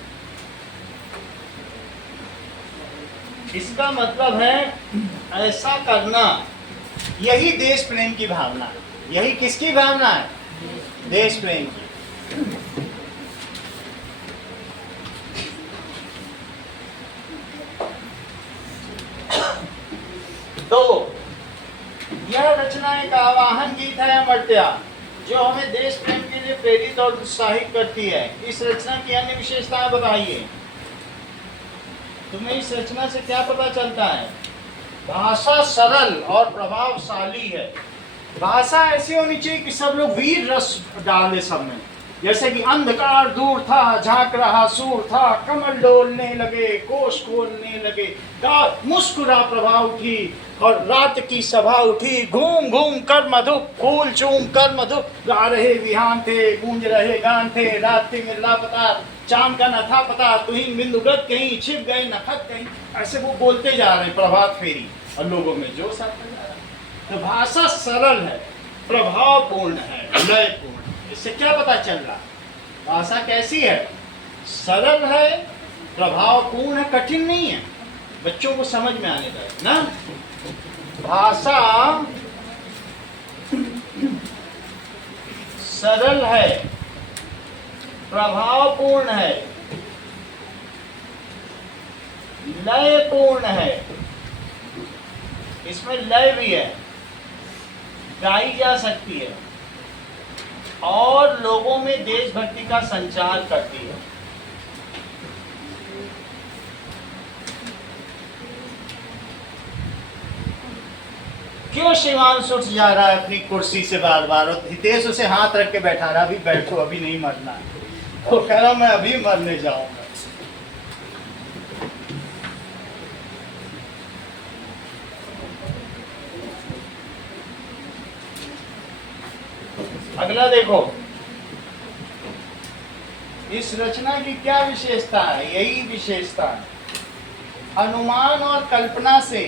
इसका मतलब है ऐसा करना, यही देश प्रेम की भावना है। यही किसकी भावना है? देश प्रेम की। दो, यह रचना एक आवाहन गीत है अमर्त्या, जो हमें देश प्रेम के लिए प्रेरित और उत्साहित करती है। इस रचना की अन्य विशेषताएं बताइए। तुम्हें इस रचना से क्या पता चलता है? भाषा सरल और प्रभावशाली है। भाषा ऐसी होनी चाहिए कि सब लोग वीर रस डाले सब में। जैसे कि अंधकार दूर था, झांक रहा सूर था, कमल डोलने लगे, कोश खोलने लगे, मुस्कुरा प्रभा उठी और रात की सभा उठी, घूम घूम कर मधुप, फूल चूम कर मधुप, गा रहे विहान थे, गूंज रहे गान थे, रात थी मिला पता, चांद का न था पता, तुहिन बिंदुगत कहीं, छिप गए नखत कहीं। ऐसे वो बोलते जा रहे हैं प्रभात फेरी, और लोगों में जोश आता जा रहा है। तो भाषा सरल है, प्रभावपूर्ण है, लयपूर्ण। इससे क्या पता चल रहा? भाषा कैसी है? सरल है, प्रभावपूर्ण है, कठिन नहीं है, बच्चों को समझ में आने का ना। भाषा सरल है, प्रभावपूर्ण है, लयपूर्ण है। इसमें लय भी है, गाई जा सकती है और लोगों में देशभक्ति का संचार करती है। क्यों शिवांश उठ जा रहा है अपनी कुर्सी से बार बार, और हितेश उसे हाथ रख के बैठा रहा, अभी बैठो, अभी नहीं मरना है। वो कह रहा मैं अभी मरने जाऊंगा। अगला देखो, इस रचना की क्या विशेषता है? यही विशेषता है, अनुमान और कल्पना से।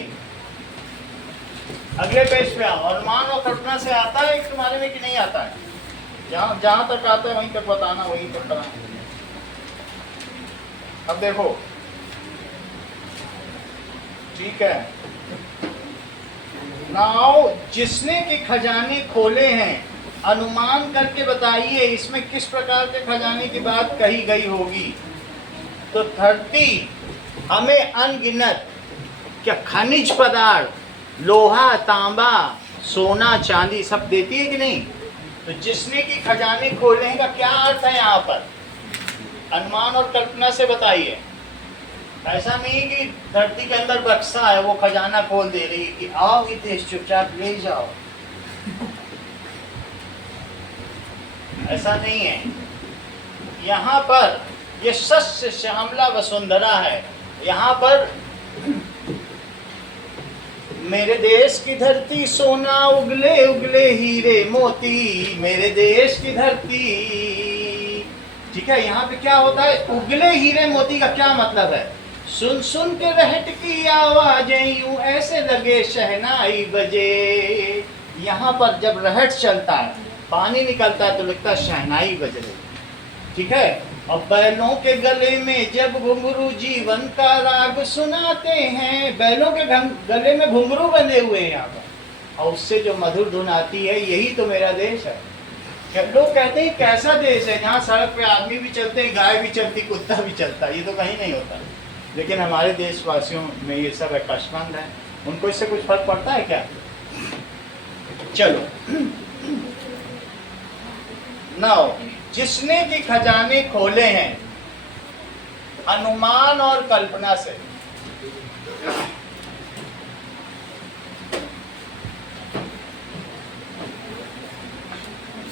अगले पेज पे आओ। अनुमान और कल्पना से आता है तुम्हारे में कि नहीं आता है? जहां तक आता है वहीं तक बताना, वहीं तक कराना। अब देखो, ठीक है, नाउ जिसने के खजाने खोले हैं, अनुमान करके बताइए इसमें किस प्रकार के खजाने की बात कही गई होगी। तो धरती हमें अनगिनत क्या खनिज पदार्थ, लोहा, तांबा, सोना, चांदी सब देती है कि नहीं? तो जिसने की खजाने खोले हैं का क्या अर्थ है यहाँ पर? अनुमान और कल्पना से बताइए। ऐसा नहीं कि धरती के अंदर बक्सा है, वो खजाना खोल दे रही है कि आओ हितेश चुपचाप ले जाओ। ऐसा नहीं है। यहाँ पर ये सस्य श्यामला वसुंधरा है। यहाँ पर मेरे देश की धरती सोना उगले उगले हीरे मोती, मेरे देश की धरती। ठीक है, यहाँ पे क्या होता है? उगले हीरे मोती का क्या मतलब है? सुन सुन के रहट की आवाजें यूं ऐसे लगे शहनाई बजे। यहाँ पर जब रहट चलता है, पानी निकलता है तो लगता है शहनाई बज रही। ठीक है, और बैलों के गले में जब घुंघरू जीवन का राग सुनाते हैं, बैलों के गले में घुंघरू बंधे हुए हैं यहाँ पर, और उससे जो मधुर धुन आती है, यही तो मेरा देश है। लोग कहते हैं कैसा देश है जहाँ सड़क पे आदमी भी चलते हैं, गाय भी चलती, कुत्ता भी चलता है, ये तो कहीं नहीं होता। लेकिन हमारे देशवासियों में ये सब कष्टमंद है, उनको इससे कुछ फर्क पड़ता है क्या? चलो, नाउ जिसने की खजाने खोले हैं अनुमान और कल्पना से,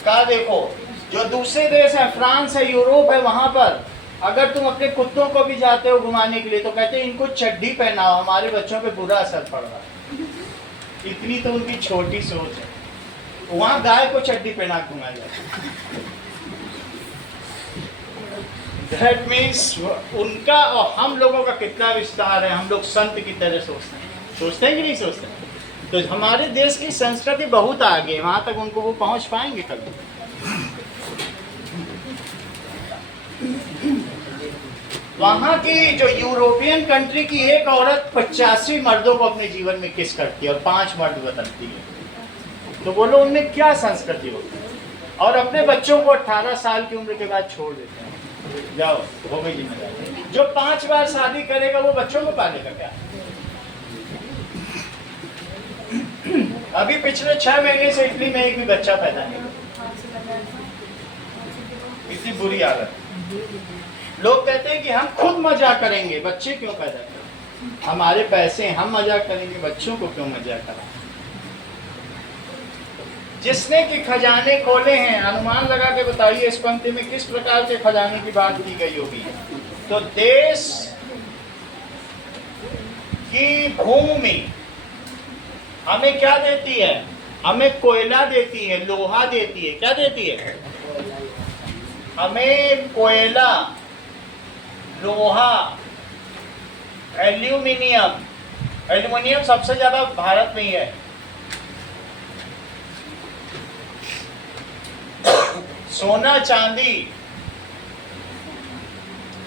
का देखो, जो दूसरे देश है, फ्रांस है, यूरोप है, वहां पर अगर तुम अपने कुत्तों को भी जाते हो घुमाने के लिए तो कहते हैं इनको चड्डी पहनाओ, हमारे बच्चों पे बुरा असर पड़ रहा है। इतनी तो उनकी छोटी सोच है। वहां गाय को चड्डी पहना घुमाया जाता है। That means उनका और हम लोगों का कितना विस्तार है। हम लोग संत की तरह सोचते हैं कि नहीं सोचते? तो हमारे देश की संस्कृति बहुत आगे है, वहां तक उनको वो पहुंच पाएंगे कभी? वहां की जो यूरोपियन कंट्री की एक औरत 85 मर्दों को अपने जीवन में किस करती है और 5 मर्द बदलती है। तो बोलो उनमें क्या संस्कृति होती है? और अपने बच्चों को 18 साल की उम्र के बाद छोड़ देते हैं, जाओ हो गई जिम्मेदारी। जो 5 बार शादी करेगा वो बच्चों को पालेगा क्या? अभी पिछले 6 महीने से इटली में एक भी बच्चा पैदा नहीं हुआ। इतनी बुरी हालत। लोग कहते हैं कि हम खुद मजा करेंगे, बच्चे क्यों पैदा करें? हमारे पैसे, हम मजा करेंगे, बच्चों को क्यों मजा करें? जिसने कि खजाने खोले हैं, अनुमान लगा के बताइए इस पंक्ति में किस प्रकार के खजाने की बात की गई होगी। तो देश की भूमि हमें क्या देती है? हमें कोयला देती है, लोहा देती है। क्या देती है? हमें कोयला, लोहा, एल्यूमिनियम। एल्यूमिनियम सबसे ज्यादा भारत में ही है। सोना चांदी,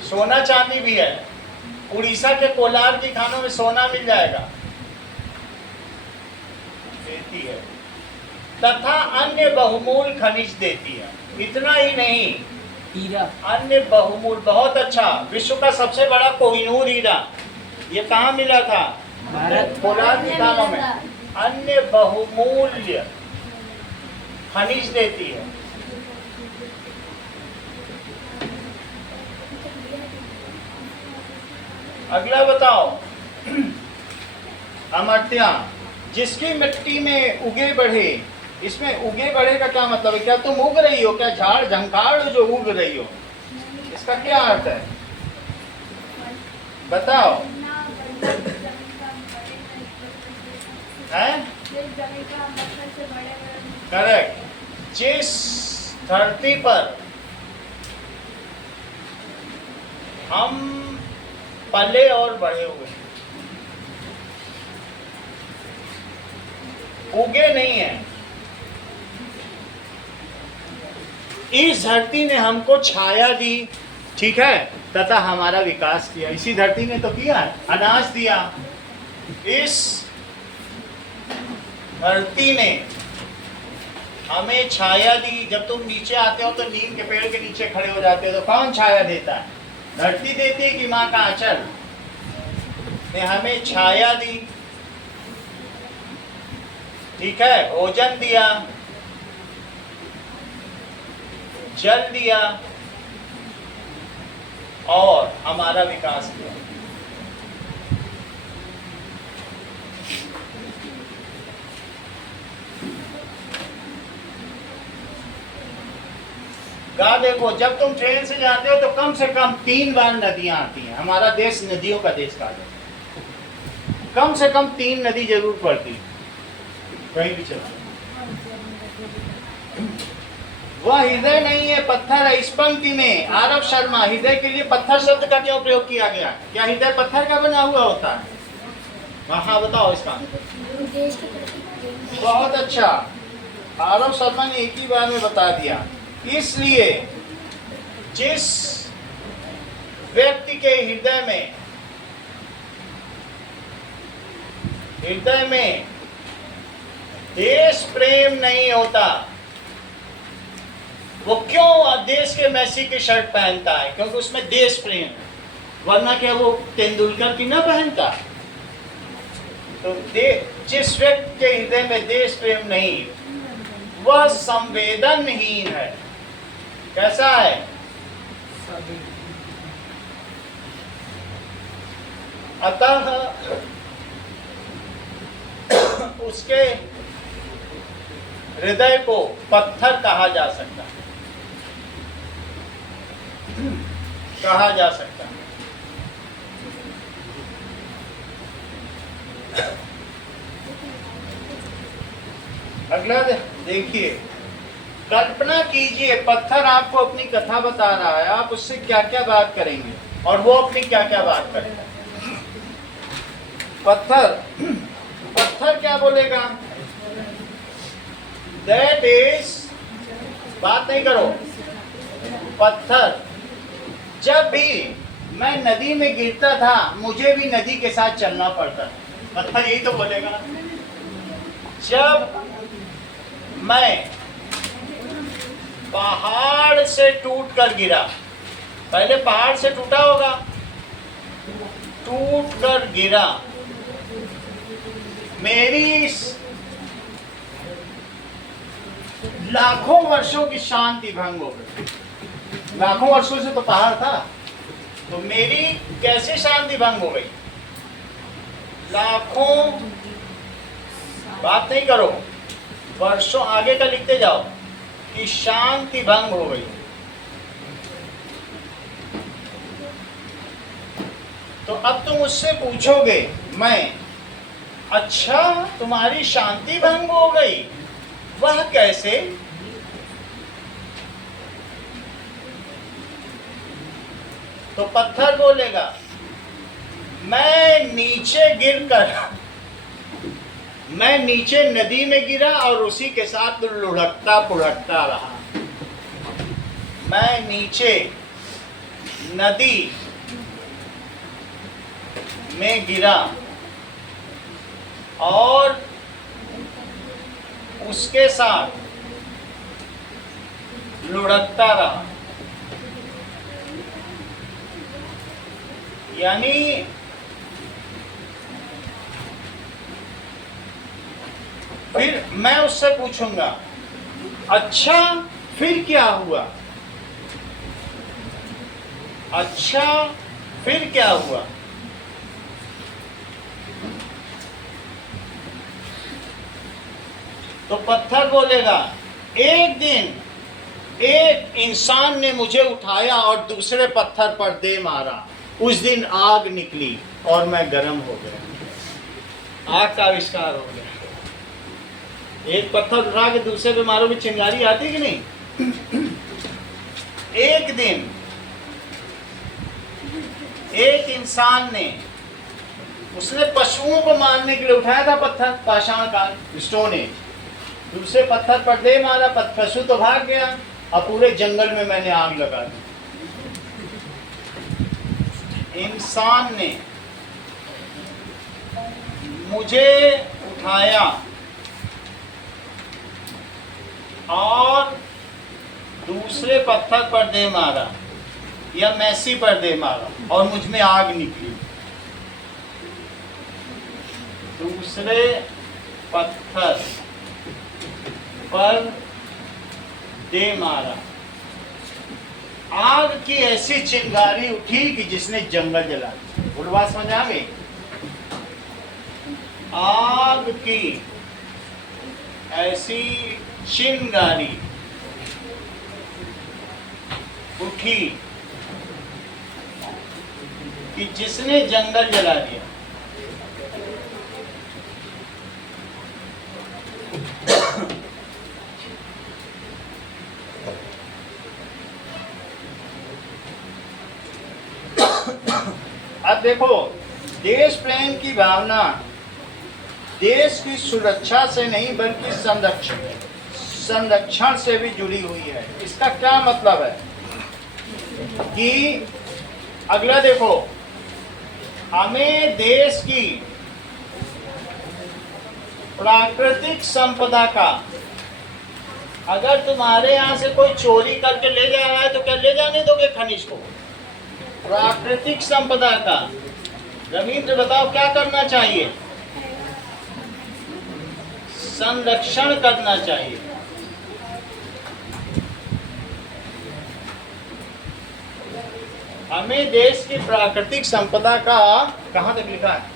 सोना चांदी भी है। उड़ीसा के कोलार की खानों में सोना मिल जाएगा, देती है। तथा अन्य बहुमूल्य खनिज देती है। इतना ही नहीं, हीरा, अन्य बहुमूल्य, बहुत अच्छा, विश्व का सबसे बड़ा कोहिनूर हीरा ये कहाँ मिला था? भारत। कोलार की खानों में। अन्य बहुमूल्य खनिज देती है। अगला बताओ, अमर्त्या, जिसकी मिट्टी में उगे बढ़े। इसमें उगे बढ़े का क्या मतलब है? क्या तुम उग रही हो? क्या झाड़ झंखाड़ हो जो उग रही हो? इसका क्या अर्थ है बताओ? हैं? करेक्ट। जिस धरती पर हम पले और बढ़े हुए, उगे नहीं है, इस धरती ने हमको छाया दी, ठीक है, तथा हमारा विकास किया। इसी धरती ने तो किया है, अनाज दिया। इस धरती ने हमें छाया दी। जब तुम नीचे आते हो तो नीम के पेड़ के नीचे खड़े हो जाते हो, तो कौन छाया देता है? धरती देती है कि माँ का आंचल ने हमें छाया दी। ठीक है, भोजन दिया, जल दिया और हमारा विकास किया। गा देखो, जब तुम ट्रेन से जाते हो तो कम से कम 3 बार नदियां आती हैं। हमारा देश नदियों का देश कहा जाता है। कम से कम 3 नदी जरूर पड़ती कहीं भी चलो। वह हृदय नहीं है, पत्थर है। इस पंक्ति में आरव शर्मा, हृदय के लिए पत्थर शब्द का क्यों प्रयोग किया गया? क्या हृदय पत्थर का बना हुआ होता है? हाँ बताओ इसका। बहुत अच्छा, आरव शर्मा ने एक ही बार में बता दिया। इसलिए जिस व्यक्ति के हृदय में देश प्रेम नहीं होता, वो क्यों देश के मैसी की शर्ट पहनता है? क्योंकि उसमें देश प्रेम है, वरना क्या वो तेंदुलकर की ना पहनता? तो जिस व्यक्ति के हृदय में देश प्रेम नहीं, वह संवेदनहीन है। कैसा है? अतः उसके हृदय को पत्थर कहा जा सकता है। अगला देखिए, कल्पना कीजिए पत्थर आपको अपनी कथा बता रहा है, आप उससे क्या क्या बात करेंगे और वो अपनी क्या क्या बात करेगा। पत्थर क्या बोलेगा? दैट इज, बात नहीं करो। पत्थर, जब भी मैं नदी में गिरता था मुझे भी नदी के साथ चलना पड़ता था। पत्थर यही तो बोलेगा। जब मैं पहाड़ से टूट कर गिरा, पहले पहाड़ से टूटा होगा, टूट कर गिरा, मेरी लाखों वर्षों की शांति भंग हो गई। लाखों वर्षों से तो पहाड़ था, तो मेरी कैसे शांति भंग हो गई? लाखों, बात नहीं करो, वर्षों आगे का लिखते जाओ कि शांति भंग हो गई। तो अब तुम उससे पूछोगे, मैं, अच्छा तुम्हारी शांति भंग हो गई, वह कैसे? तो पत्थर बोलेगा, मैं नीचे नदी में गिरा और उसी के साथ लुढ़कता पुढ़कता रहा। मैं नीचे नदी में गिरा और उसके साथ लुढ़कता रहा। यानी फिर मैं उससे पूछूंगा, अच्छा फिर क्या हुआ? अच्छा फिर क्या हुआ? तो पत्थर बोलेगा, एक दिन एक इंसान ने मुझे उठाया और दूसरे पत्थर पर दे मारा, उस दिन आग निकली और मैं गर्म हो गया। आग का आविष्कार हो गया। एक पत्थर उठा के दूसरे पे मारो भी चिंगारी आती कि नहीं? एक दिन एक इंसान ने, उसने पशुओं को मारने के लिए उठाया था पत्थर, पाषाण काल, स्टोन एज, दूसरे पत्थर पर दे मारा, पशु तो भाग गया और पूरे जंगल में मैंने आग लगा दी। इंसान ने मुझे उठाया और दूसरे पत्थर पर दे मारा या मैसी पर दे मारा और मुझ में आग निकली। दूसरे पत्थर पर दे मारा, आग की ऐसी चिंगारी उठी कि जिसने जंगल जला दिया। बोलो बात समझ आ गई? आग की ऐसी चिंगारी उठी कि जिसने जंगल जला दिया। अब देखो, देश प्रेम की भावना देश की सुरक्षा से नहीं बल्कि संरक्षण से भी जुड़ी हुई है। इसका क्या मतलब है कि अगला देखो, हमें देश की प्राकृतिक संपदा का, अगर तुम्हारे यहाँ से कोई चोरी करके ले जा रहा है तो क्या ले जाने दोगे खनिज को? प्राकृतिक संपदा का रविंद्र बताओ क्या करना चाहिए? संरक्षण करना चाहिए। हमें देश की प्राकृतिक संपदा का, कहां तक लिखा है?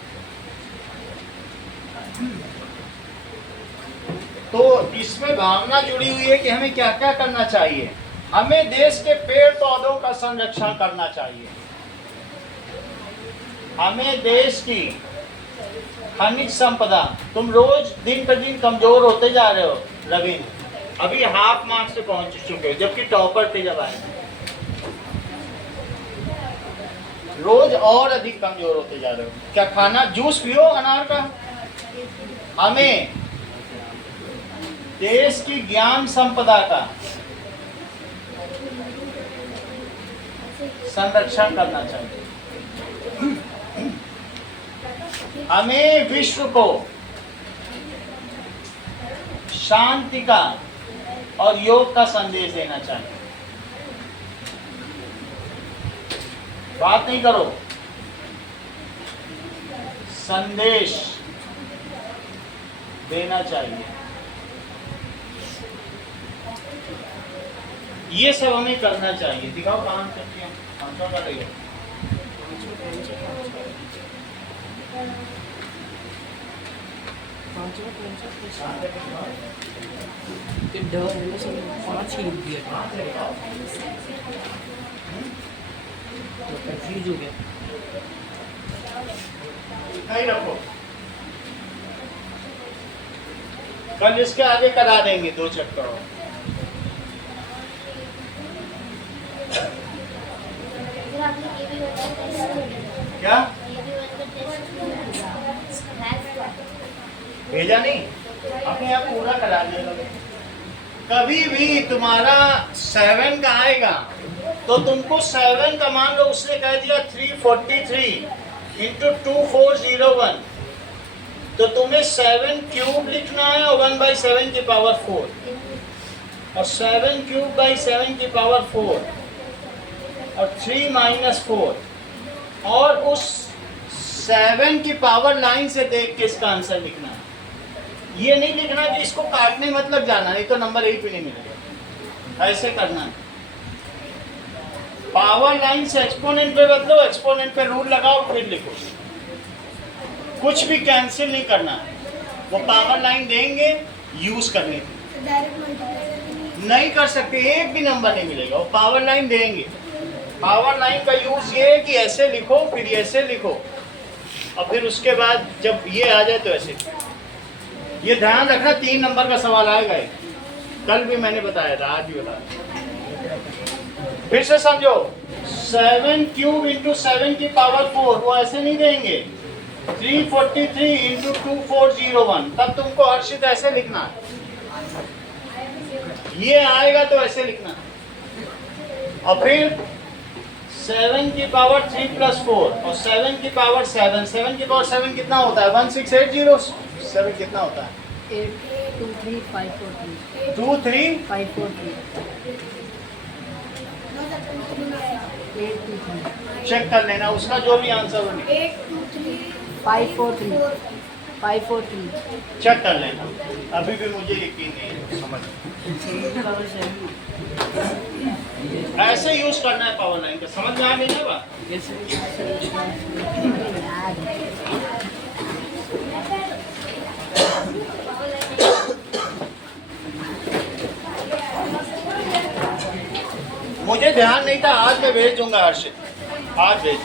तो इसमें भावना जुड़ी हुई है कि हमें क्या क्या करना चाहिए। हमें देश के पेड़ पौधों का संरक्षण करना चाहिए। हमें देश की खनिज संपदा, तुम रोज दिन पर दिन कमजोर होते जा रहे हो रविंद्र, अभी हाफ मार्क्स पे पहुंच चुके हो जबकि टॉपर थे जब आए। रोज और अधिक कमजोर होते जा रहे हो। क्या खाना? जूस पियो अनार का। हमें देश की ज्ञान संपदा का संरक्षण करना चाहिए। हमें विश्व को शांति का और योग का संदेश देना चाहिए। बात नहीं करो, संदेश देना चाहिए। ये सब हमें करना चाहिए। दिखाओ काम करती है, हम क्या कर रही हो? पाँच ही दिया तो कंफ्यूज हो गया। नहीं रखो, कल इसके आगे करा देंगे 2 चक्कर और। क्या भेजा नहीं? अपने आप पूरा करा देगा। कभी भी तुम्हारा 7 का आएगा तो तुमको 7 का मान लो, उसने कह दिया 343 इंटू 2401, तो तुम्हें 7 क्यूब लिखना है और 1/7 की पावर 4 और 7 क्यूब बाई 7 की पावर 4 और 3 माइनस 4 और उस 7 की पावर लाइन से देख के इसका आंसर लिखना है। ये नहीं लिखना कि इसको काटने मतलब जाना, नहीं तो नंबर 1 भी नहीं मिलेगा। ऐसे करना है। पावर लाइन से एक्सपोनेंट पे बदलो, एक्सपोनेंट पे रूल लगाओ, फिर लिखो। कुछ भी कैंसिल नहीं करना है। वो पावर लाइन देंगे यूज करने की, नहीं कर सकते, एक भी नंबर नहीं मिलेगा। वो पावर लाइन देंगे। पावर लाइन का यूज ये है कि ऐसे लिखो, फिर ऐसे लिखो और फिर उसके बाद जब ये आ जाए तो ऐसे। ये ध्यान रखना, 3 नंबर का सवाल आएगा। कल भी मैंने बताया था, आज भी बताया। फिर से समझो, 7 क्यूब इंटू 7 की पावर 4, वो ऐसे नहीं देंगे। 343 इंटू 2401, तब तुमको हर्षित ऐसे लिखना है। ये आएगा तो ऐसे लिखना। और फिर 7 की पावर 3 प्लस 4 और 7 की पावर 7, 7 की पावर 7 कितना होता है? 1680। 7 कितना होता है? 8 2 3 5 4 3 2 3 5 4 3 8 2 3 चेक कर लेना उसका जो भी आंसर हो, 8 2 3 5 4 3 5 4 3 चेक कर लेना। अभी भी मुझे यकीन नहीं है, समझ। ऐसे यूज करना है पावर लाइन का, समझ में आ गई ना बात? मुझे ध्यान नहीं था, आज मैं भेज दूंगा हर्षित, आज भेज